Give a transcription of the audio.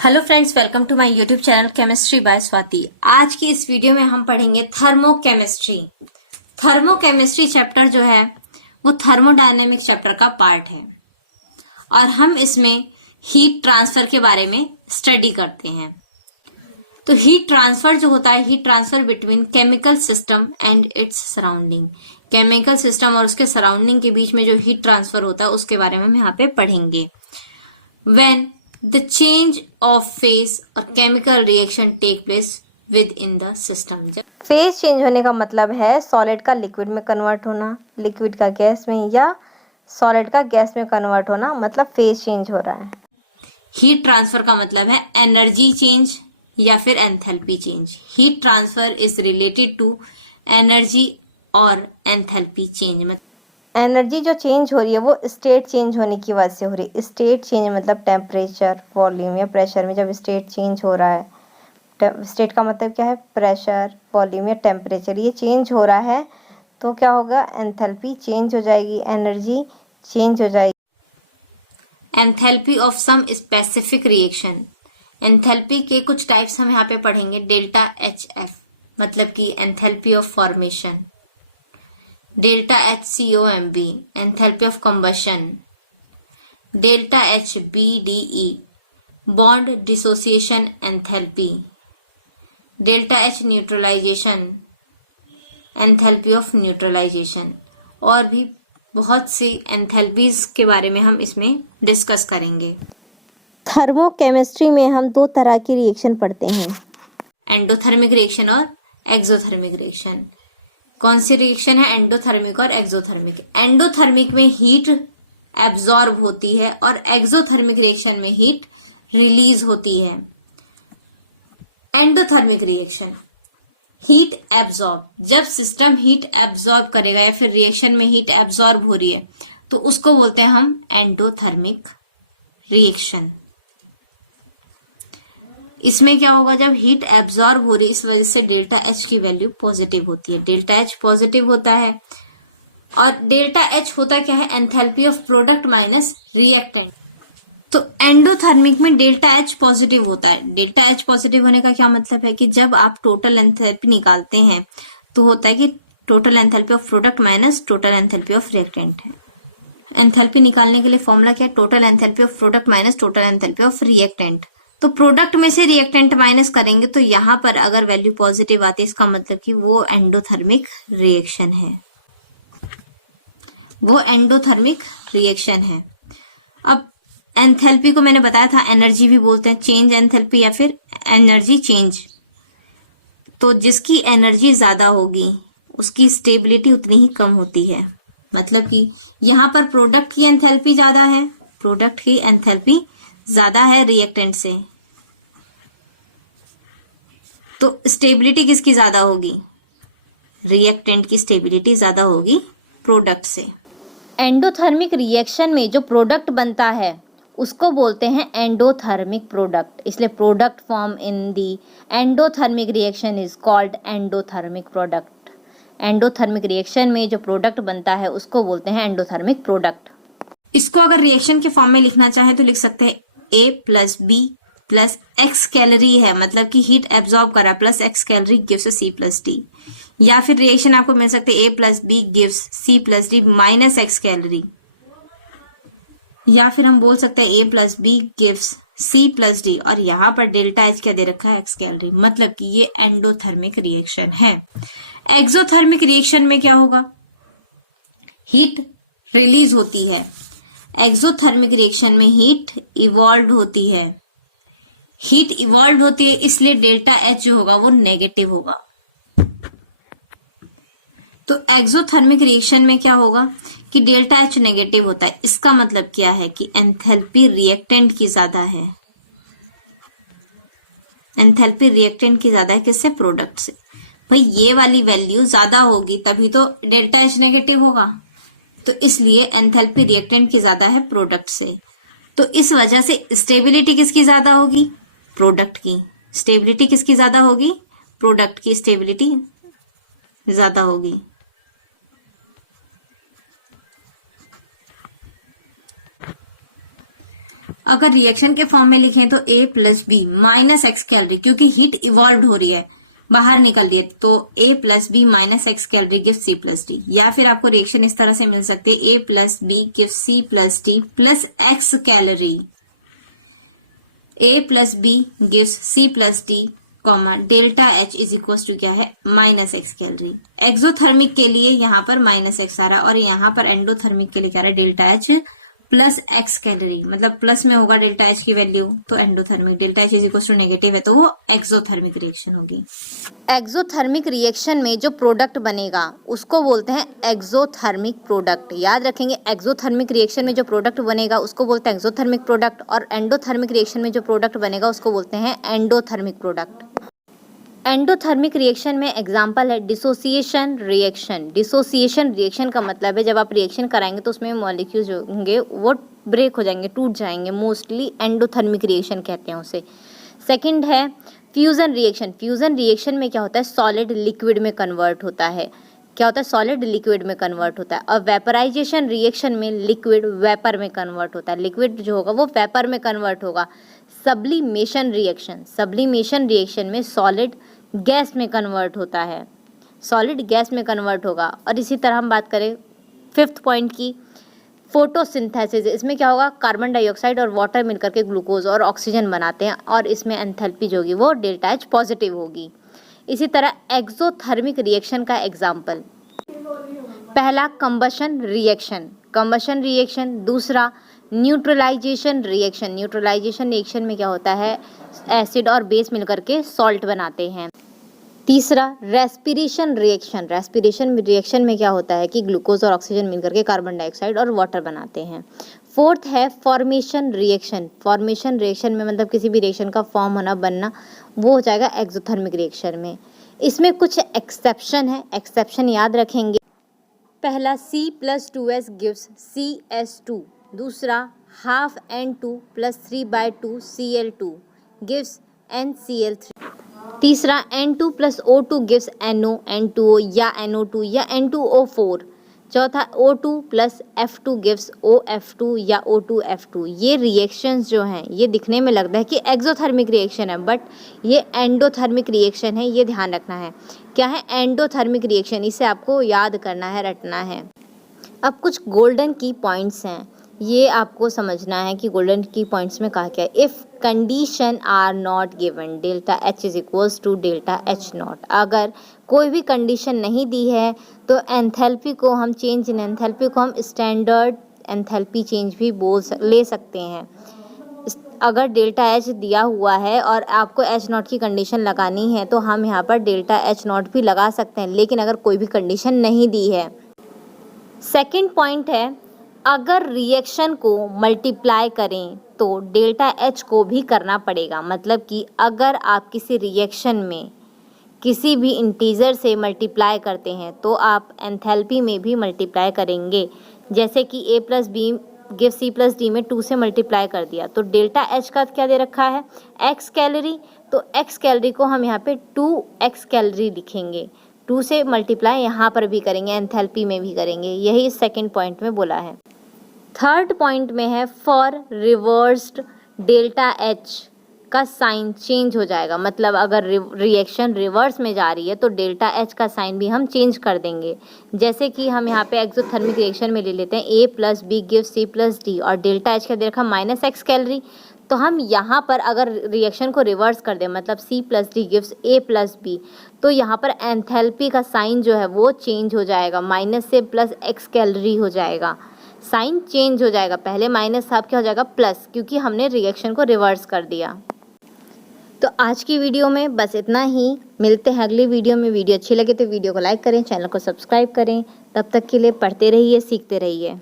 Hello friends, welcome to my YouTube channel chemistry by Swati. आज की इस वीडियो में हम पढ़ेंगे थर्मोकेमिस्ट्री। थर्मोकेमिस्ट्री चैप्टर जो है वो थर्मोडायनेमिक चैप्टर का पार्ट है और हम इसमें हीट ट्रांसफर के बारे में स्टडी करते हैं। तो हीट ट्रांसफर जो होता है, heat transfer between chemical system and its surrounding. Chemical system और उसके सराउंडिंग के बीच में जो हीट ट्रांसफर होता है उसके बारे में हम यहाँ पे पढ़ेंगे। When the change of phase or chemical reaction take place within the system। Phase change होने का मतलब है सॉलिड का लिक्विड में कन्वर्ट होना, लिक्विड का गैस में, या सॉलिड का गैस में कन्वर्ट होना, मतलब फेज चेंज हो रहा है। हीट ट्रांसफर का मतलब है एनर्जी चेंज या फिर enthalpy change. Heat transfer is related to energy और एंथैल्पी चेंज। एनर्जी जो चेंज हो रही है वो स्टेट चेंज होने की वजह से हो रही है। स्टेट चेंज मतलब टेम्परेचर, वॉल्यूम या प्रेशर में जब स्टेट चेंज हो रहा है। स्टेट का मतलब क्या है? प्रेशर, वॉल्यूम या टेम्परेचर, ये चेंज हो रहा है तो क्या होगा? एंथैल्पी चेंज हो जाएगी, एनर्जी चेंज हो जाएगी। Enthalpy of some specific reaction. Enthalpy के कुछ टाइप्स हम यहाँ पे पढ़ेंगे। डेल्टा एच एफ मतलब कि enthalpy of formation, delta H C O M B enthalpy of combustion, delta H B D E bond dissociation enthalpy, delta H neutralisation enthalpy of neutralisation, और भी बहुत सी एंथैल्पीज के बारे में हम इसमें डिस्कस करेंगे। थर्मोकेमिस्ट्री में हम दो तरह की रिएक्शन पढ़ते हैं, एंडोथर्मिक रिएक्शन और एक्सोथर्मिक रिएक्शन। कौन सी रिएक्शन है? एंडोथर्मिक और एक्सोथर्मिक। एंडोथर्मिक में हीट एब्जॉर्ब होती है और एक्सोथर्मिक रिएक्शन में हीट रिलीज होती है। एंडोथर्मिक रिएक्शन, हीट एब्जॉर्ब, जब सिस्टम हीट एब्जॉर्ब करेगा या फिर रिएक्शन में हीट एब्जॉर्ब हो रही है तो उसको बोलते हैं हम एंडोथर्मिक रिएक्शन। इसमें क्या होगा? जब हीट एब्जॉर्ब हो रही है इस वजह से डेल्टा एच की वैल्यू पॉजिटिव होती है। डेल्टा एच पॉजिटिव होता है और डेल्टा एच होता क्या है? Enthalpy of product minus reactant. तो एंडोथर्मिक में डेल्टा एच पॉजिटिव होता है। डेल्टा एच पॉजिटिव होने का क्या मतलब है कि जब आप टोटल एंथैल्पी निकालते हैं तो होता है कि total enthalpy of product minus total enthalpy of reactant है। एंथैल्पी निकालने के लिए फॉर्मूला क्या है? Total enthalpy of product minus total enthalpy of reactant. तो प्रोडक्ट में से रिएक्टेंट माइनस करेंगे तो यहाँ पर अगर वैल्यू पॉजिटिव आती है इसका मतलब कि वो एंडोथर्मिक रिएक्शन है, वो एंडोथर्मिक रिएक्शन है। अब एंथैल्पी को मैंने बताया था एनर्जी भी बोलते हैं, चेंज एंथैल्पी या फिर एनर्जी चेंज। तो जिसकी एनर्जी ज्यादा होगी उसकी स्टेबिलिटी उतनी ही कम होती है। मतलब कि यहाँ पर प्रोडक्ट की एंथैल्पी ज्यादा है, प्रोडक्ट की एंथैल्पी ज्यादा है रिएक्टेंट से, तो स्टेबिलिटी किसकी ज्यादा होगी? रिएक्टेंट की स्टेबिलिटी ज्यादा होगी प्रोडक्ट से। एंडोथर्मिक रिएक्शन में जो प्रोडक्ट बनता है उसको बोलते हैं एंडोथर्मिक प्रोडक्ट। इसलिए product form in the endothermic reaction is called endothermic product. Endothermic reaction में जो प्रोडक्ट बनता है उसको बोलते हैं एंडोथर्मिक प्रोडक्ट। इसको अगर रिएक्शन के फॉर्म में लिखना चाहे तो लिख सकते हैं A plus B plus X calorie है, मतलब कि हीट एब्जॉर्ब करा, plus X calorie gives C plus D. या फिर रिएक्शन आपको मिल सकते हैं A plus B gives C plus D minus X calorie. या फिर हम बोल सकते हैं A plus B gives C plus D और यहाँ पर डेल्टा एच क्या दे रखा है? X calorie. मतलब कि ये एंडोथर्मिक रिएक्शन है। एक्सोथर्मिक रिएक्शन में क्या होगा? हीट रिलीज होती है। एक्सोथर्मिक रिएक्शन में हीट इवॉल्व होती है। हीट इवॉल्व होती है इसलिए डेल्टा एच जो होगा वो नेगेटिव होगा। तो एक्सोथर्मिक रिएक्शन में क्या होगा कि डेल्टा एच नेगेटिव होता है। इसका मतलब क्या है कि एंथैल्पी रिएक्टेंट की ज्यादा है। एंथैल्पी रिएक्टेंट की ज्यादा है किससे? प्रोडक्ट से। भाई ये वाली वैल्यू ज्यादा होगी तभी तो डेल्टा एच नेगेटिव होगा। तो इसलिए एंथैल्पी रिएक्टेंट की ज्यादा है प्रोडक्ट से। तो इस वजह से स्टेबिलिटी किसकी ज्यादा होगी? प्रोडक्ट की। स्टेबिलिटी किसकी ज्यादा होगी? प्रोडक्ट की स्टेबिलिटी ज्यादा होगी। अगर रिएक्शन के फॉर्म में लिखें तो A plus B minus X calorie, क्योंकि हीट इवॉल्व हो रही है, बाहर निकल रही है, तो A plus B minus X calorie gives C plus D. या फिर आपको रिएक्शन इस तरह से मिल सकती है, A plus B gives C plus D plus X calorie. A plus B gives C plus D, comma delta H is equal to क्या है, माइनस एक्स कैलोरी। एक्सोथर्मिक के लिए यहाँ पर माइनस एक्स आ रहा है और यहाँ पर एंडोथर्मिक के लिए क्या आ रहा है, delta H plus X calorie, मतलब प्लस में होगा डेल्टा H की वैल्यू तो endothermic, delta H is equal to negative है तो वो एक्सोथर्मिक रिएक्शन होगी। एक्सोथर्मिक रिएक्शन में जो प्रोडक्ट बनेगा उसको बोलते हैं एक्सोथर्मिक प्रोडक्ट। याद रखेंगे, एक्सोथर्मिक रिएक्शन में जो प्रोडक्ट बनेगा उसको बोलते हैं एक्सोथर्मिक प्रोडक्ट, और एंडोथर्मिक रिएक्शन में जो प्रोडक्ट बनेगा उसको बोलते हैं एंडोथर्मिक प्रोडक्ट। एंडोथर्मिक रिएक्शन में एग्जाम्पल है डिसोसिएशन रिएक्शन। डिसोसिएशन रिएक्शन का मतलब है जब आप रिएक्शन कराएंगे तो उसमें मॉलिक्यूल्स जो होंगे वो ब्रेक हो जाएंगे, टूट जाएंगे, मोस्टली एंडोथर्मिक रिएक्शन कहते हैं उसे। सेकंड है फ्यूजन रिएक्शन। फ्यूजन रिएक्शन में क्या होता है, सॉलिड लिक्विड में कन्वर्ट होता है। क्या होता है, सॉलिड लिक्विड में कन्वर्ट होता है। और वेपराइजेशन रिएक्शन में लिक्विड वेपर में कन्वर्ट होता है, लिक्विड जो होगा वो वेपर में कन्वर्ट होगा। सब्लिमेशन रिएक्शन, सब्लिमेशन रिएक्शन में सॉलिड गैस में कन्वर्ट होता है, सॉलिड गैस में कन्वर्ट होगा। और इसी तरह हम बात करें फिफ्थ पॉइंट की, फोटोसिंथेसिस। इसमें क्या होगा, कार्बन डाइऑक्साइड और वाटर मिलकर के ग्लूकोज और ऑक्सीजन बनाते हैं और इसमें एंथैल्पी जो होगी वो डेल्टा H पॉजिटिव होगी। इसी तरह एक्सोथर्मिक रिएक्शन का एग्जाम्पल, पहला कंबशन रिएक्शन, कंबशन रिएक्शन। दूसरा न्यूट्रलाइजेशन रिएक्शन, न्यूट्रलाइजेशन रिएक्शन में क्या होता है, एसिड और बेस मिलकर के सॉल्ट बनाते हैं। तीसरा रेस्पिरेशन रिएक्शन, रेस्पिरेशन रिएक्शन में क्या होता है कि ग्लूकोज और ऑक्सीजन मिलकर के कार्बन डाइऑक्साइड और वाटर बनाते हैं। फोर्थ है फॉर्मेशन रिएक्शन। फॉर्मेशन रिएक्शन में मतलब किसी भी रिएक्शन का फॉर्म होना, बनना, वो हो जाएगा एक्सोथर्मिक रिएक्शन में। इसमें कुछ एक्सेप्शन है, एक्सेप्शन याद रखेंगे। पहला C+2S गिव्स CS2। दूसरा half N2 + 3/2 Cl2 gives NCl3। तीसरा N2 + O2 gives NO, N2O या NO2 या N2O4। चौथा O2 + F2 गिव्स OF2 या O2F2। ये रिएक्शंस जो हैं ये दिखने में लगता है कि एक्सोथर्मिक रिएक्शन है, बट ये एंडोथर्मिक रिएक्शन है, ये ध्यान रखना है। क्या है, एंडोथर्मिक रिएक्शन, इसे आपको याद करना है, रटना है। अब कुछ गोल्डन की पॉइंट्स हैं, ये आपको समझना है कि गोल्डन की पॉइंट्स में कहा क्या है। If condition are not given delta H is equals to delta H nought. अगर कोई भी कंडीशन नहीं दी है तो एंथैल्पी को हम, चेंज इन एंथैल्पी को हम स्टैंडर्ड एंथैल्पी चेंज भी ले सकते हैं। अगर डेल्टा H दिया हुआ है और आपको H नॉट की कंडीशन लगानी है तो हम यहाँ पर डेल्टा H नॉट भी लगा सकते हैं, लेकिन अगर कोई भी कंडीशन नहीं दी है। सेकंड पॉइंट है, अगर रिएक्शन को मल्टीप्लाई करें तो डेल्टा H को भी करना पड़ेगा। मतलब कि अगर आप किसी रिएक्शन में किसी भी इंटीजर से मल्टीप्लाई करते हैं तो आप एंथैल्पी में भी मल्टीप्लाई करेंगे। जैसे कि A + B give C + D में 2 से मल्टीप्लाई कर दिया तो डेल्टा H का क्या दे रखा है, x कैलोरी, तो x कैलोरी को हम यहाँ पे 2x कैलोरी लिखेंगे। 2 से मल्टीप्लाई यहाँ पर भी करेंगे, एंथैल्पी में भी करेंगे, यही सेकंड पॉइंट में बोला है। थर्ड पॉइंट में है फॉर रिवर्स्ड डेल्टा H का साइन चेंज हो जाएगा। मतलब अगर रिएक्शन रिवर्स में जा रही है तो डेल्टा H का साइन भी हम चेंज कर देंगे। जैसे कि हम यहाँ पे एक्सोथर्मिक रिएक्शन में ले लेते हैं A + B give C + D और डेल्टा H का दे रखा -x कैलोरी, तो हम यहाँ पर अगर रिएक्शन को रिवर्स कर दें, मतलब C + D gives A + B, तो यहाँ पर एंथैल्पी का साइन जो है वो चेंज हो जाएगा, माइनस से प्लस x कैलोरी हो जाएगा, साइन चेंज हो जाएगा। पहले माइनस था, अब क्या हो जाएगा प्लस, क्योंकि हमने रिएक्शन को रिवर्स कर दिया। तो आज की वीडियो में बस इतना ही, मिलते हैं अगली वीडियो में। वीडियो अच्छी लगे तो वीडियो को लाइक करें, चैनल को सब्सक्राइब करें। तब तक के लिए पढ़ते रहिए, सीखते रहिए।